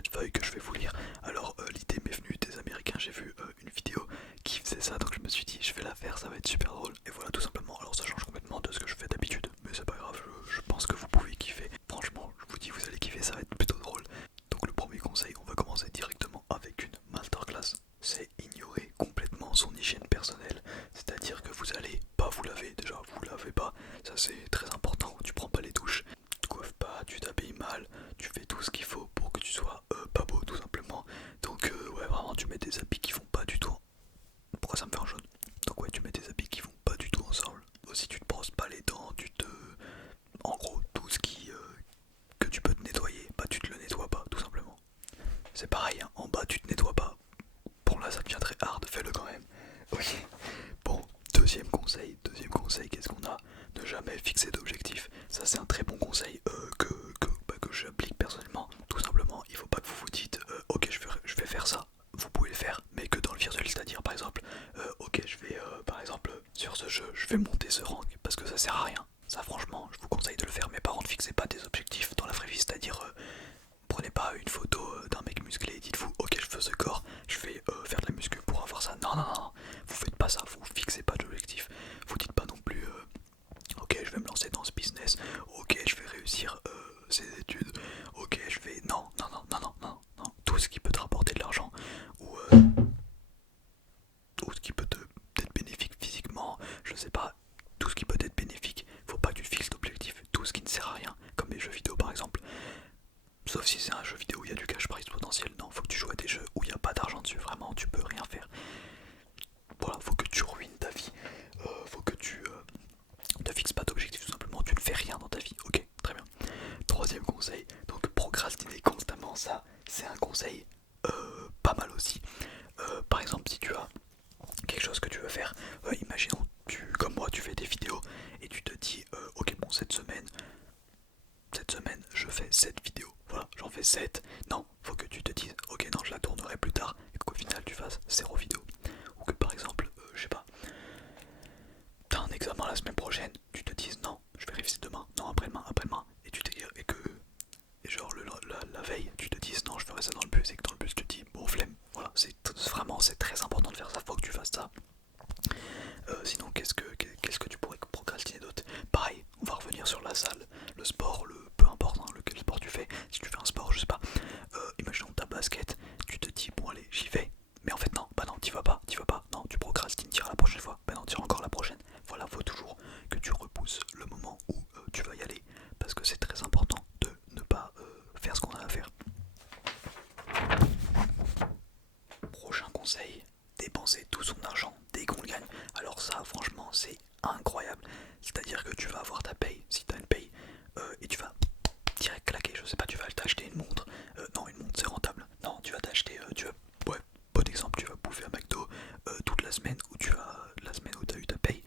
cette feuille que je vais vous lire. Alors l'idée m'est venue des Américains, j'ai vu une vidéo qui faisait ça, donc je me suis dit je vais la faire, ça va être super drôle. Et voilà tout simplement, alors ça change complètement de ce que je fais d'habitude, mais c'est pas grave, je pense que vous pouvez kiffer. Franchement, je vous dis vous allez kiffer, ça va être plutôt drôle. Donc le premier conseil, on va commencer directement avec une masterclass. C'est ignorer complètement son hygiène personnelle. C'est-à-dire que vous allez pas vous laver, déjà vous lavez pas, ça c'est très important, tu prends pas les douches, tu te coiffes pas, tu t'habilles mal, tu fais tout ce qu'il faut pour que tu sois pas beau tout simplement. Donc ouais vraiment tu mets des habits qui vont pas du tout. Pourquoi ça me fait un jaune? Donc ouais tu mets des habits qui vont pas du tout ensemble. Aussi tu te brosses pas les dents, tu te... En gros tout ce qui que tu peux te nettoyer, bah tu te le nettoies pas tout simplement. C'est pareil, hein, en bas tu te nettoies pas. Bon là ça devient très hard, fais-le quand même. Ok. Bon, deuxième conseil, qu'est-ce qu'on a? Ne jamais fixer d'objectif. Ça c'est un très bon conseil que j'applique personnellement. Tout simplement, il faut pas que vous vous dites ok je vais faire ça. Vous pouvez le faire, mais que dans le virtuel, c'est-à-dire par exemple, ok je vais par exemple sur ce jeu, je vais monter ce rank parce que ça sert à rien. Ça franchement, je vous conseille de le faire, mais par contre fixez pas des objectifs dans la vraie vie, c'est-à-dire prenez pas une photo d'un mec musclé et dites-vous ok je veux ce corps, je vais faire de la muscu pour avoir ça. Non, non, non, vous faites pas ça, vous fixez pas d'objectif. Vous dites pas non plus ok je vais me lancer dans ce business, ok je vais réussir ces études, ok je vais... Non, non, non, non, non, non, non. Tout ce qui peut te rapporter de l'argent ou ce qui peut être bénéfique physiquement, je sais pas, tout ce qui peut être bénéfique, faut pas que tu te fixes d'objectif. Tout ce qui ne sert à rien, comme les jeux vidéo par exemple. Sauf si c'est un jeu vidéo où il y a du cash prize potentiel. Non, faut que tu joues à des jeux où il n'y a pas d'argent dessus. Vraiment, tu peux rien faire. Voilà, faut que tu ruines ta vie. Faut que tu ne fixes pas d'objectif. Tout simplement, tu ne fais rien dans ta vie. Ok, très bien. Troisième conseil, donc procrastiner constamment. Ça, c'est un conseil pas mal aussi. Par exemple, si tu as quelque chose que tu veux faire, imaginons, comme moi, tu fais des vidéos et tu te dis, ok, bon, cette semaine, je fais 7 vidéos. Voilà, j'en fais 7. Non, faut que tu te dises, ok, non, je la tournerai plus tard. Et qu'au final, tu fasses 0 vidéos. Ou que par exemple, je sais pas, t'as un examen la semaine prochaine, tu te dises, non, je vais réviser demain, non, après-demain, après-demain. Et tu te dis, et genre la veille, tu te dises, non, je ferai ça dans le bus. Et que dans le bus, tu te dis, bon, flemme. Voilà, c'est très important de faire ça, faut que tu fasses ça. Sinon, qu'est-ce que tu pourrais procrastiner d'autre? Pareil, on va revenir sur la salle, le sport, peu importe hein, lequel sport tu fais. Si tu fais un sport, je sais pas, imaginons ta basket, tu te dis bon allez j'y vais, mais en fait non, bah non t'y vas pas, non tu procrastines, t'iras la prochaine fois, bah non t'iras encore la prochaine. Voilà, faut toujours que tu repousses le moment où tu vas y aller, parce que c'est très important de ne pas faire ce qu'on a à faire. Prochain conseil, dépenser tout son argent dès qu'on le gagne. Alors ça franchement c'est incroyable. C'est-à-dire que tu vas avoir ta paye, si tu as une paye, et tu vas direct claquer, je sais pas, tu vas t'acheter une montre. Non, une montre c'est rentable. Non, tu vas t'acheter, ouais, bon exemple, tu vas bouffer à McDo toute la semaine où la semaine où tu as eu ta paye.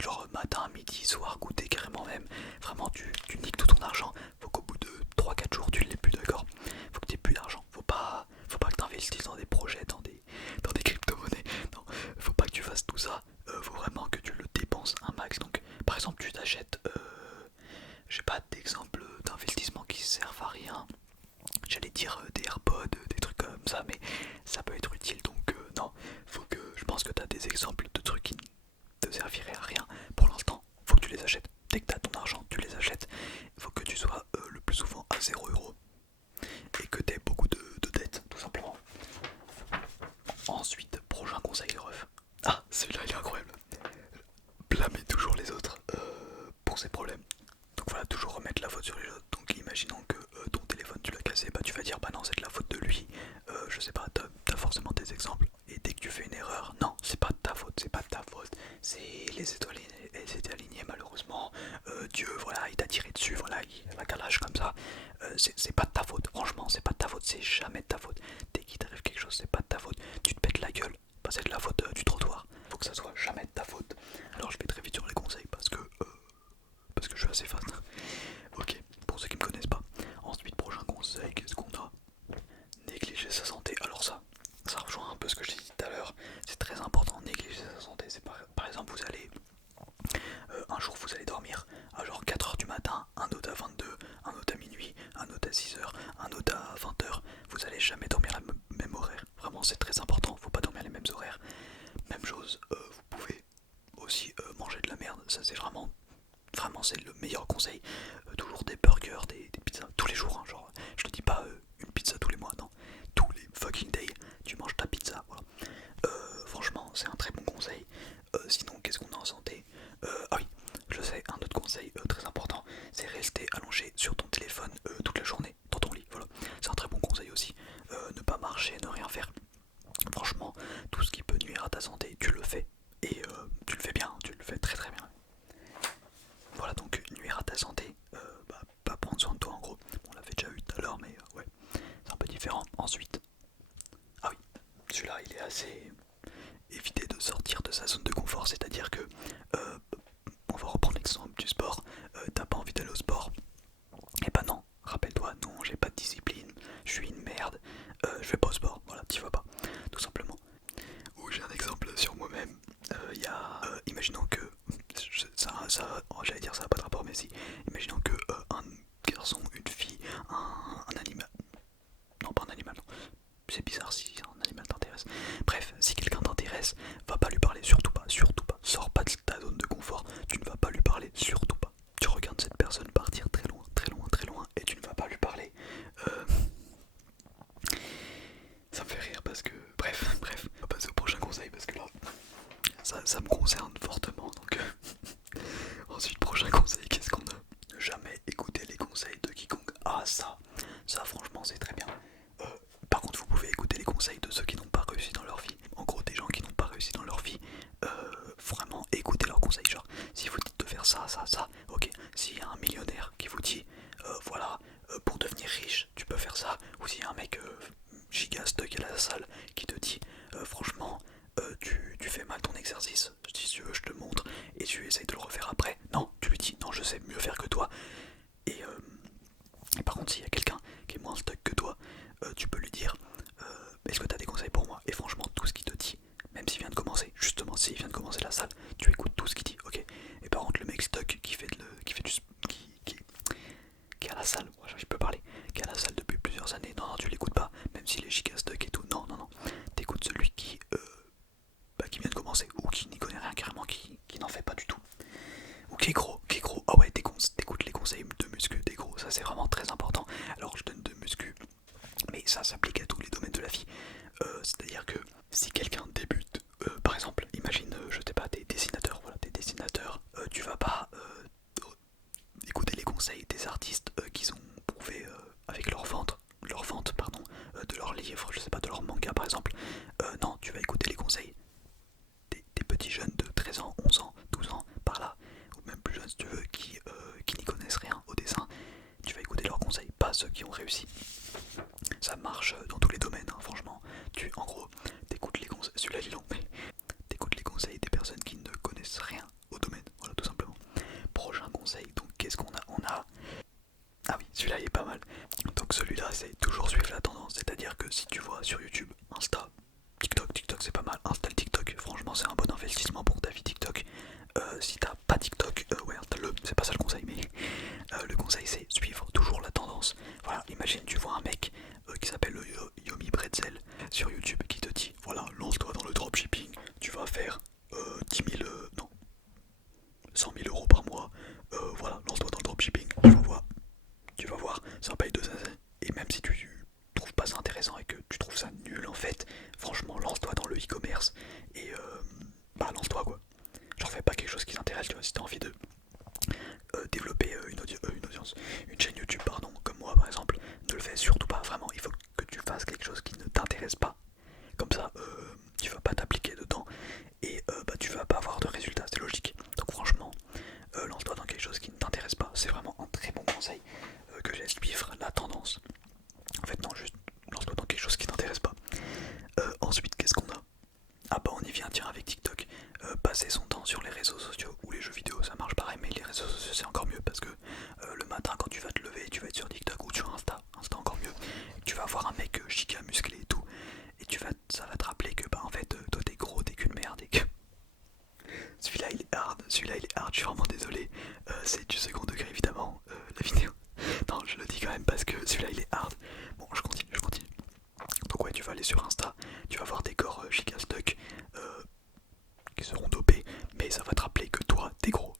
Genre matin, midi, soir, goûter carrément même. Vraiment tu niques tout ton argent. Faut qu'au bout de 3-4 jours tu ne l'aies plus, d'accord? Faut que tu aies plus d'argent. Faut pas que tu investisses dans des projets, dans des crypto-monnaies. Non, faut pas que tu fasses tout ça. Faut vraiment que tu le dépenses un max. Donc par exemple tu t'achètes, j'ai pas d'exemple d'investissement qui servent à rien. J'allais dire des AirPods, des trucs comme ça, mais ça peut être utile. Donc non, je pense que tu as des exemples de trucs qui ne te serviraient à rien pour l'instant. Faut que tu les achètes. Dès que tu as ton argent, tu les achètes. Il faut que tu sois le plus souvent à 0 € et que tu aies beaucoup de dettes, tout simplement. Ensuite, prochain conseil les refs. Ah, celui-là il est incroyable. Blâmer toujours les autres pour ses problèmes. Donc voilà, toujours remettre la faute sur les autres. Donc imaginons que ton téléphone tu l'as cassé, bah tu vas dire bah non c'est de la faute de lui. Je sais pas, t'as forcément des exemples. Et dès que tu fais une erreur, non c'est pas de ta faute, c'est pas de ta faute. C'est les étoiles, elles étaient alignées malheureusement. Dieu voilà il t'a tiré dessus, voilà il y a un calage comme ça. C'est pas de ta faute, franchement c'est pas de ta faute, c'est jamais de ta faute. Dès qu'il t'arrive quelque chose c'est pas de ta faute. Tu te pètes la gueule, bah c'est de la faute du trottoir. Faut que ça soit jamais de ta faute. Alors je vais très vite sur les conseils parce que je suis assez fan. Ok, pour ceux qui me connaissent pas. Ensuite, prochain conseil, qu'est-ce qu'on a? Négliger sa santé. Alors ça rejoint un peu ce que je t'ai dit tout à l'heure. C'est très important, négliger sa santé. C'est par exemple, vous allez un jour vous allez dormir à genre 4 heures du matin, un autre à 22, un autre à minuit. nuit, un autre à 6h, un autre à 20h. Vous allez jamais dormir à même horaire. Vraiment, c'est très important, faut pas dormir les mêmes horaires. Même chose, vous pouvez aussi manger de la merde. Ça c'est vraiment c'est le meilleur conseil. Toujours des burgers, des pizzas tous les jours, hein, genre je te dis pas une pizza tous les mois, non, tous les fucking days tu manges ta pizza, voilà. Franchement c'est un très bon conseil. Sinon qu'est-ce qu'on a en santé? Ah oui, je sais, un autre conseil très important, c'est rester allongé sur ton téléphone toute la journée dans ton lit, voilà. C'est un très bon conseil aussi. Ne pas marcher, ne rien faire. Franchement, tout ce qui peut nuire à ta santé, tu le fais. Et tu le fais bien, tu le fais très très bien. Voilà, donc nuire à ta santé, pas prendre soin de toi en gros. On l'avait déjà vu tout à l'heure, mais ouais, c'est un peu différent. Ensuite, ah oui, celui-là il est assez éviter de sortir de sa zone de confort, c'est-à-dire que on va reprendre l'exemple du sport, t'as pas envie d'aller au sport, et bah non, rappelle-toi, non, j'ai pas de discipline, je suis une merde, je vais pas au sport, voilà, t'y vas pas, tout simplement. Ou j'ai un exemple sur moi-même, il y a, imaginons que, j'allais dire ça n'a pas de rapport, mais si, imaginons que un garçon, une fille, un animal, non pas un animal, non, c'est bizarre si un animal t'intéresse, bref, si quelqu'un t'intéresse, va pas lui parler, surtout pas, sors pas de ta zone de confort, tu ne vas pas lui parler, surtout pas. Tu regardes cette personne partir très loin, très loin, très loin, et tu ne vas pas lui parler. Ça me fait rire parce que, bref, on va passer au prochain conseil parce que là, ça me concerne fortement, donc ensuite, prochain conseil, qu'est-ce qu'on a? Ne jamais écouter les conseils de quiconque. Ah ça franchement c'est très bien. Par contre vous pouvez écouter les conseils de ceux qui n'ont pas réussi dans leur vie. En gros des gens qui n'ont pas réussi dans leur vie, vraiment écoutez leurs conseils. Genre si vous dites de faire ça, ok. S'il y a un millionnaire qui vous dit voilà, pour devenir riche tu peux faire ça, ou s'il y a un mec giga stuck à la salle qui te dit franchement tu fais mal ton exercice, si tu veux je te montre, et tu essayes de le refaire après, non, tu lui dis non je sais mieux faire que toi. Et par contre s'il y a quelqu'un qui est moins stuck que toi, tu peux lui dire est-ce que tu as des conseils pour moi, et franchement tout ce qu'il te dit, même s'il vient de commencer, justement s'il vient de commencer la salle, tu écoutes tout ce qu'il dit, ok. Et par contre le mec stuck qui fait qui est à la salle, je peux parler, qui est à la salle depuis plusieurs années, non tu l'écoutes pas, même s'il est giga stuck et tout, non, t'écoutes celui qui vient de commencer, ou qui n'y connaît rien carrément, qui n'en fait pas du tout, ou qui est gros, ah ouais, t'écoutes les conseils de muscu des gros, ça c'est vraiment très important. Alors je donne de muscu, mais ça s'applique à tous les domaines de la vie. C'est-à-dire que si quelqu'un débute, par exemple, imagine, je sais pas, t'es dessinateur, voilà, t'es dessinateur, tu vas pas écouter les conseils des artistes qui ont prouvé avec leur vente pardon, de leurs livres, je sais pas, de leur manga par exemple. Non, tu vas écouter les conseils des petits jeunes de 13 ans, 11 ans, 12 ans, par là, ou même plus jeunes si tu veux, qui n'y connaissent rien au dessin. Tu vas écouter leurs conseils, pas ceux qui ont réussi. Ça marche dans tous les domaines, hein, franchement. En gros, t'écoutes les conseils, celui-là il est long, mais t'écoutes les conseils des personnes qui ne connaissent rien au domaine, voilà tout simplement. Prochain conseil, donc qu'est-ce qu'on a? Ah oui, celui-là il est pas mal. Donc celui-là c'est toujours suivre la tendance, c'est-à-dire que si tu vois sur YouTube, Insta, TikTok c'est pas mal, installe TikTok, franchement c'est un bon investissement pour ta vie TikTok. Si t'as pas TikTok, ouais installe-le, c'est pas ça le conseil, mais le conseil c'est suivre toujours la tendance. Voilà, imagine tu vois un mec qui s'appelle Yomi Bretzel sur YouTube qui te dit voilà, lance-toi dans le dropshipping, tu vas faire 10 000, non, 100 000 euros par mois, voilà, lance-toi dans le dropshipping, tu vas voir, ça paye de ça. Et même si tu trouves pas ça intéressant et que tu trouves ça nul en fait, franchement lance-toi dans le e-commerce et lance-toi quoi. Genre fais pas quelque chose qui t'intéresse, tu vois, si t'as envie de développer une chaîne YouTube pardon, comme moi par exemple, ne le fais surtout pas, vraiment, il faut que tu fasses quelque chose qui ne t'intéresse pas. Comme ça, tu vas pas t'appliquer dedans et tu vas pas avoir de résultats, c'est logique. Donc franchement, lance-toi dans quelque chose qui ne t'intéresse pas, c'est vraiment un très bon conseil que je laisse suivre la tendance. En fait non, juste lance-toi dans quelque chose qui t'intéresse pas. Ensuite, qu'est-ce qu'on a? Ah bah on y vient, tiens, avec TikTok. Passer son temps sur les réseaux sociaux ou les jeux vidéo, ça marche pareil, mais les réseaux sociaux c'est encore mieux parce que le matin quand tu vas te lever, tu vas être sur TikTok ou sur Insta encore mieux. Et tu vas voir un mec giga musclé et tout, et ça va te rappeler que bah en fait toi t'es gros, t'es qu'une merde et que celui-là il est hard, je suis vraiment désolé. C'est du second degré évidemment, la vidéo. Non, je le dis quand même parce que celui-là il est hard. Bon, je continue. Donc ouais, tu vas aller sur Insta, tu vas voir des corps gigastuck qui seront dopés, mais ça va te rappeler que toi t'es gros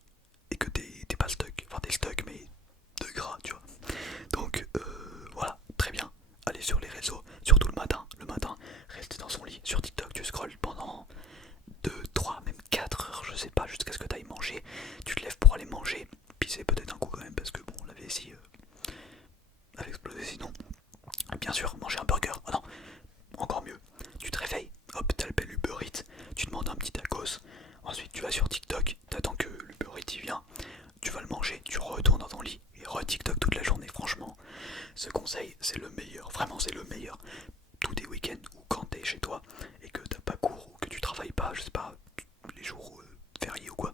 et que t'es pas stuck, enfin t'es stuck mais de gras, tu vois. Donc voilà, très bien. Allez sur les réseaux, surtout le matin, restez dans son lit. Sur TikTok, tu scrolles pendant 2, 3, même 4 heures, je sais pas, jusqu'à ce que t'ailles manger. Tu te lèves pour aller manger, pisser peut-être un coup quand même, parce que bon, la vessie elle explosé sinon. Bien sûr, manger un burger, oh non, encore mieux. Tu te réveilles, hop, t'appelles Uber Eats, tu demandes un petit tacos. Ensuite, tu vas sur TikTok, t'attends que l'Uber Eats y vient. Tu vas le manger, tu retournes dans ton lit et re-TikTok toute la journée. Franchement, ce conseil, c'est le meilleur. Vraiment, c'est le meilleur. Tous tes week-ends ou quand t'es chez toi et que t'as pas cours ou que tu travailles pas, je sais pas, les jours fériés ou quoi,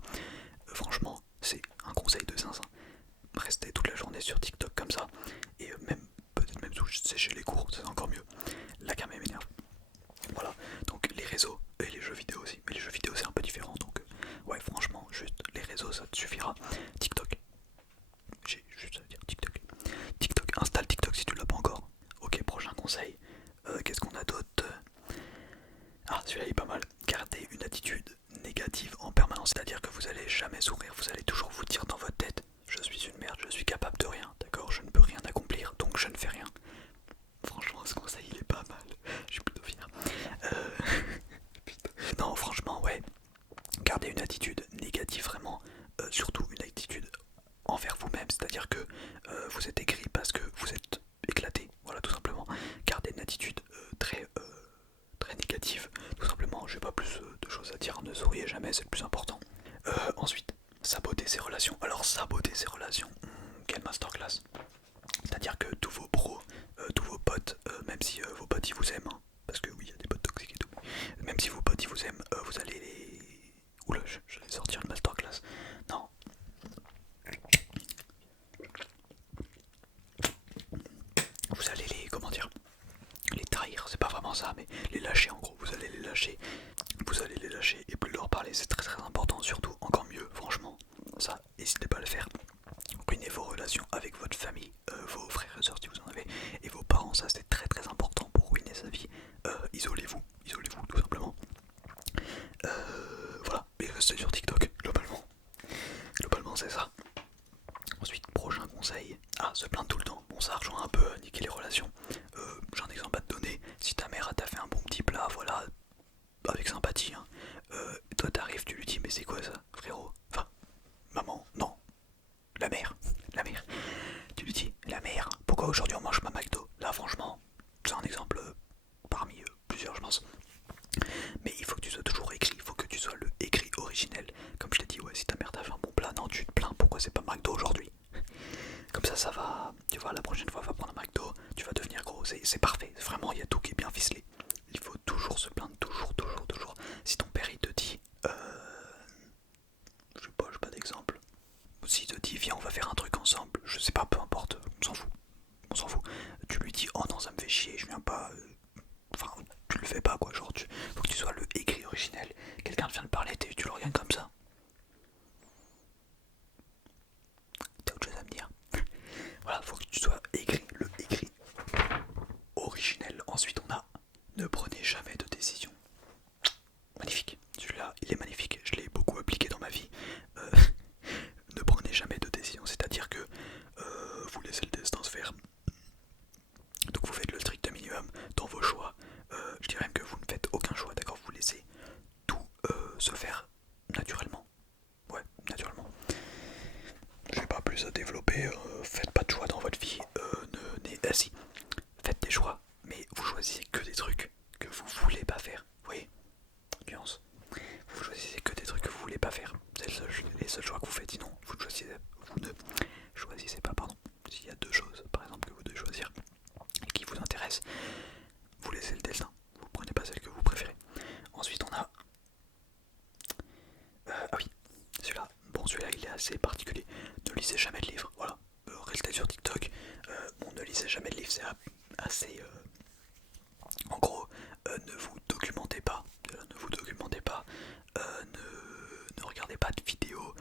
franchement, c'est un conseil de zinzin. Rester toute la journée sur TikTok comme ça et même, peut-être même sécher les cours, c'est encore mieux. La cam m'énerve. Voilà, donc les réseaux et les jeux vidéo aussi. Mais les jeux vidéo, c'est un peu différent. Donc, ouais, franchement, juste les réseaux, ça te suffira. TikTok. J'ai juste à dire TikTok. TikTok, installe TikTok si tu l'as pas encore. Ok, prochain conseil. Qu'est-ce qu'on a d'autre? Ah, celui-là il est pas mal. Gardez une attitude négative en permanence. C'est-à-dire que vous allez jamais sourire. Vous allez toujours vous dire dans votre tête: je suis une merde, je suis capable de rien. D'accord, je ne peux rien accomplir, donc je ne fais rien. Franchement, ce conseil il est pas mal. Je suis plutôt fier. Non, franchement, ouais. Gardez une attitude négative vraiment. Surtout une attitude envers vous-même. C'est-à-dire que vous êtes aigri parce que vous êtes éclaté. Voilà, tout simplement. Gardez une attitude très négative. Tout simplement, j'ai pas plus de choses à dire. Ne souriez jamais, c'est le plus important. Ensuite, saboter ses relations. Alors, saboter ses relations, quelle masterclass. C'est-à-dire que tous vos pros, tous vos potes, même si vos potes ils vous aiment, hein, parce que oui, il y a des potes toxiques et tout, même si vos potes ils vous aiment, vous allez les. Oula, j'allais sortir une masterclass. Non. Vous allez les. Comment dire? Les trahir, c'est pas vraiment ça, mais les lâcher en gros, vous allez les lâcher. Vous allez les lâcher et plus leur parler, c'est très très important, surtout encore mieux, franchement. Ça, n'hésitez pas à le faire. Ruinez vos relations avec votre famille, vos frères et sœurs si vous en avez, et vos parents, ça c'est très très important pour ruiner sa vie. Isolez-vous tout simplement. Voilà, et restez sur TikTok, globalement. Globalement c'est ça. Ensuite, prochain conseil, se plaindre tout le temps. Bon, ça rejoint un peu niquer les relations. J'ai un exemple à te donner. Si ta mère t'a fait un bon petit plat, voilà, avec sympathie, hein, toi t'arrives, tu lui dis: mais c'est quoi ça, frérot? Enfin, maman, non, la mère. Tu lui dis: la mère, pourquoi aujourd'hui on mange pas McDo? Là, franchement, c'est un exemple parmi plusieurs, je pense. Mais il faut que tu sois toujours écrit, il faut que tu sois le écrit originel. Comme je t'ai dit, ouais, si ta mère t'a fait un bon plat, non, tu te plains, pourquoi c'est pas McDo aujourd'hui? Comme ça va, tu vois, la prochaine fois, va prendre un McDo, tu vas devenir gros, c'est parfait. Vraiment, il y a tout qui est bien ficelé. Il faut toujours se plaindre, toujours. Si ton père il te dit, je sais pas d'exemple. S'il te dit: viens, on va faire un truc ensemble, je sais pas, peu importe, on s'en fout. Tu lui dis: oh non, ça me fait chier, je viens pas. Enfin, tu le fais pas quoi, genre, faut que tu sois le écrit originel. Quelqu'un te vient de parler, tu le regardes comme ça. T'as autre chose à me dire? Voilà, faut que tu sois écrit, le écrit originel. Ensuite, on a: ne prenez jamais de décision. Magnifique, celui-là, il est magnifique, je l'ai beaucoup appliqué dans ma vie. Ne prenez jamais de décision, c'est-à-dire que vous laissez le destin se faire. Donc vous faites le strict minimum dans vos choix. Je dirais même que vous ne faites aucun choix, d'accord? Vous laissez tout se faire naturellement. Ouais, naturellement. Je n'ai pas plus à développer. Faites pas de choix dans votre vie. Si, faites des choix, mais vous choisissez que des trucs que vous voulez pas faire. Vous voyez? Nuance. Vous choisissez que des trucs que vous voulez pas faire. C'est les seuls choix que vous faites, sinon vous ne choisissez pas, pardon. S'il y a deux choses, par exemple, que vous devez choisir et qui vous intéressent, vous laissez le destin. Vous prenez pas celle que vous préférez. Ensuite, on a... ah oui, celui-là. Bon, celui-là, il est assez particulier. Ne lisez jamais de livres, voilà. Restez sur TikTok. Bon, ne lisez jamais de livres, c'est assez... En gros, ne vous documentez pas. Ne regardez pas de vidéos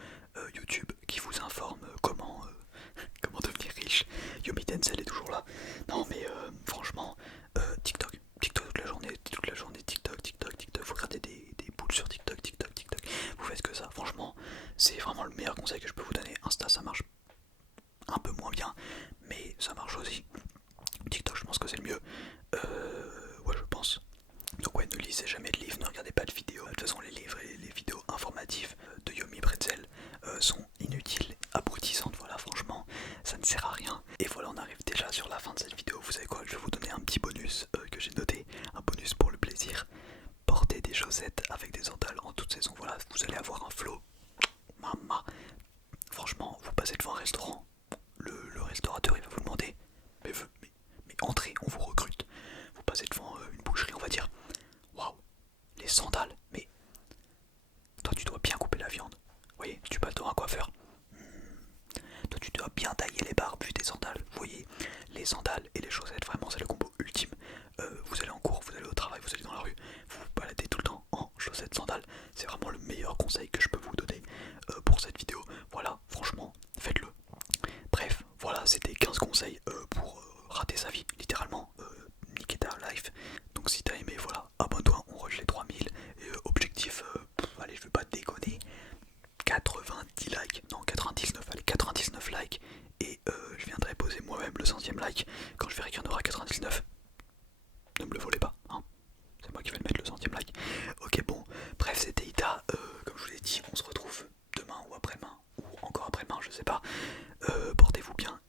YouTube qui vous informent comment devenir riche. Yomi c'est vraiment le meilleur conseil que je peux vous donner. Insta ça marche un peu moins bien, mais ça marche aussi. TikTok je pense que c'est le mieux. Ouais je pense. Donc ouais, ne lisez jamais de livres, ne regardez pas de vidéos. De toute façon les livres et les vidéos informatives de Yomi Pretzel sont inutiles, abrutissantes, voilà franchement ça ne sert à rien. Et voilà, on arrive déjà sur la fin de cette vidéo. Vous savez quoi, je vais vous donner un petit bonus que j'ai noté, un bonus pour le plaisir. Portez des chaussettes avec des sandales en toute saison, voilà, vous allez avoir un flow. Mama. Franchement, vous passez devant un restaurant, le restaurateur il va vous demander mais entrez, on vous recrute. Vous passez devant une boucherie, on va dire waouh, les sandales, mais toi tu dois bien couper la viande. Vous voyez, tu passes devant un coiffeur. Toi tu dois bien tailler les barbus des sandales. Vous voyez, les sandales et les chaussettes, vraiment c'est le combo ultime. Vous allez en cours, vous allez au travail, vous allez dans la rue, vous vous baladez tout le temps en chaussettes sandales. C'est vraiment le meilleur conseil que je peux vous donner pour cette vidéo. Voilà, franchement, faites-le. Bref, voilà, c'était 15 conseils pour rater sa vie, littéralement, niquer ta life. Donc si t'as aimé, voilà, abonne-toi, on rush les 3000. Et objectif, allez, je vais pas te déconner, 90 likes, non 99, allez 99 likes. Et je viendrai poser moi-même le 100ème like quand je verrai qu'il y en aura 99. Ne me le volez pas, hein. C'est moi qui vais le mettre le 100ème like. Ok bon, bref c'était Ita, comme je vous l'ai dit, on se retrouve demain ou après-demain, ou encore après-demain, je sais pas. Portez-vous bien